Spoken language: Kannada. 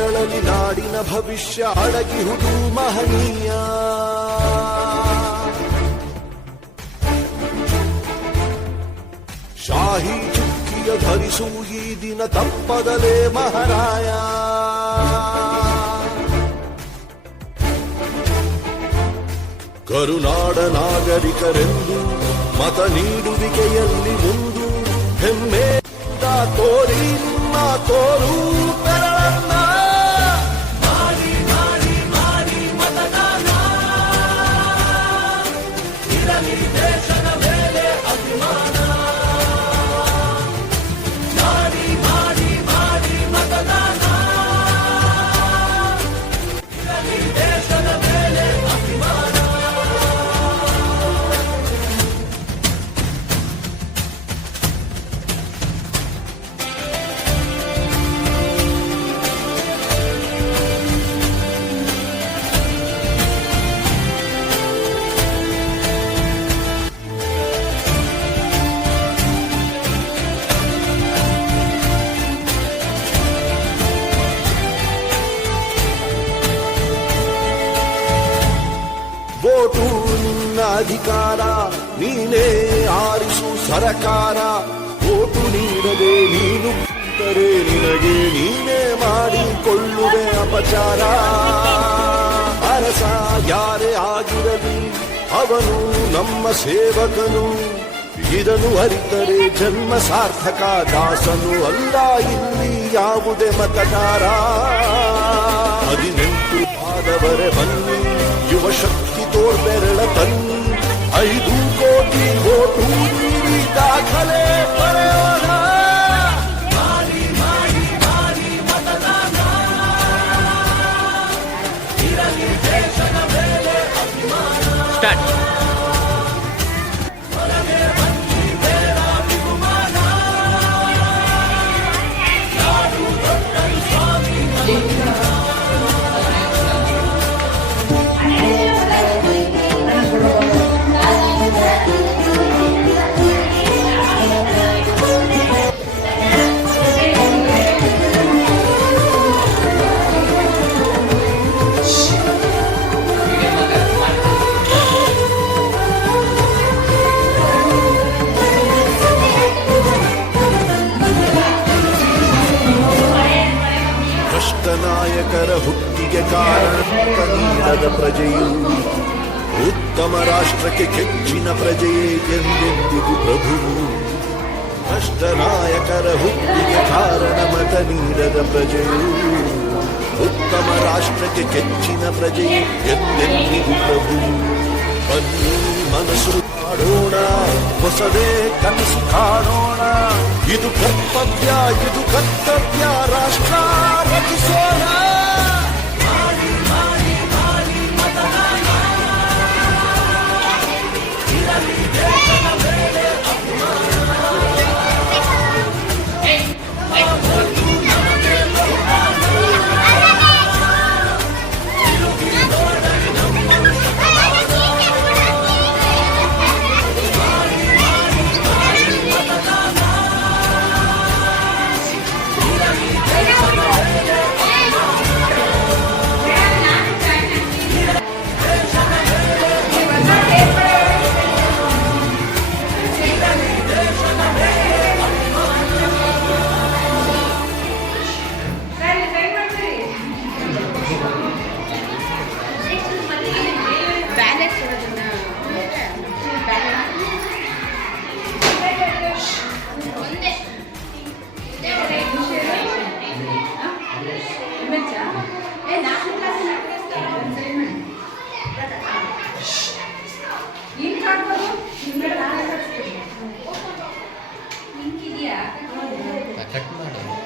ಬೆರಳಲಿ ನಾಡಿನ ಭವಿಷ್ಯ ಅಡಗಿಹುದು ಮಹನೀಯ. ಶಾಹಿ ಚುಕ್ಕಿಯ ಧರಿಸು ಈ ದಿನ ತಪ್ಪದಲೇ ಮಹಾರಾಯ. ಕರುನಾಡ ನಾಗರಿಕರೆಂದು ಮತ ನೀಡುವಿಕೆಯಲ್ಲಿ ಮುಂದು ಹೆಮ್ಮೆಯಿಂದ ತೋರಿ ನಿಮ್ಮ ತೋರು ಬೆರಳನ್ನ. ಮಾಡಿ ಮಾಡಿ ಮಾಡಿ ಮತದಾನ, ಇರಲಿ ದೇಶದ ಮೇಲೆ ಅಭಿಮಾನ. ಮಾಡಿ ಮಾಡಿ ಮಾಡಿ ಮತದಾನ, ಇರಲಿ ದೇಶದ ಮೇಲೆ ಅಭಿಮಾನ. ವೋಟು ನಿನ್ನ ಅಧಿಕಾರ, ನೀನೇ ಆರಿಸು ಸರಕಾರ. ವೋಟು ನೀಡದೆ ನೀನು ಕೂತರೆ ನಿನಗೆ ನೀನೇ ಮಾಡಿಕೊಳ್ಳುವೆ ಅಪಚಾರ. ಅರಸ ಯಾರೇ ಆಗಿರಲಿ ಅವನು ನಮ್ಮ ಸೇವಕನು, ಇದನ್ನು ಅರಿತರೆ ಜನ್ಮ ಸಾರ್ಥಕ. ದಾಸನು ಅಲ್ಲ ಇಲ್ಲಿ ಯಾವುದೇ ಮತದಾರ. 18 ಆದವರೆ ಬನ್ನಿ, ಯುವ ಶಕ್ತಿ ತೋರ್ಬೆರಳ ತನ್ನಿ. 5 ಕೋಟಿ ವೋಟು ನೀಡಿ ದಾಖಲೆ ಪಡೆಯೋಣ. ಮಾಡಿ ಮಾಡಿ ಮಾಡಿ ಮತದಾನ, ಇರಲಿ ದೇಶದ ಮೇಲೆ ಅಭಿಮಾನ. ಹೊರಗೆ ಬನ್ನಿ ಬೇಡ ಬಹುಮಾನ. ನಾಡು ದೊಡ್ಡದು ಸ್ವಾಮಿ. ನಾಯಕರ ಹುಟ್ಟಿಗೆ ಕಾರಣ ನೀಡದ ಪ್ರಜೆಯು ಉತ್ತಮ ರಾಷ್ಟ್ರಕ್ಕೆ ಕೆಚ್ಚಿನ ಪ್ರಜೆಯೇ ಎಂದೆಂದಿಗೂ ಪ್ರಭುವು. ಭ್ರಷ್ಟ ನಾಯಕರ ಹುಟ್ಟಿಗೆ ಕಾರಣ ಮತ ನೀಡದ ಪ್ರಜೆಯು ಉತ್ತಮ ರಾಷ್ಟ್ರಕ್ಕೆ ಕೆಚ್ಚಿನ ಪ್ರಜೆಯೇ ಎಂದೆಂದಿಗೂ ಪ್ರಭುವು. ಬನ್ನಿ ಮನಸ್ಸು ಮಾಡೋಣ, ಹೊಸದೇ ಕನಸು ಕಾಣೋಣ. ಇದು ಕರ್ತವ್ಯ, ಇದು ಕರ್ತವ್ಯ, ರಾಷ್ಟ್ರ ರಚಿಸೋಣ. ಮಾಡಿ ಮಾಡಿ ಮಾಡಿ ಮತದಾನ, ಇರಲಿ ದೇಶದ ಮೇಲೆ ಅಭಿಮಾನ. ಕಟ್ ಮಾಡಿ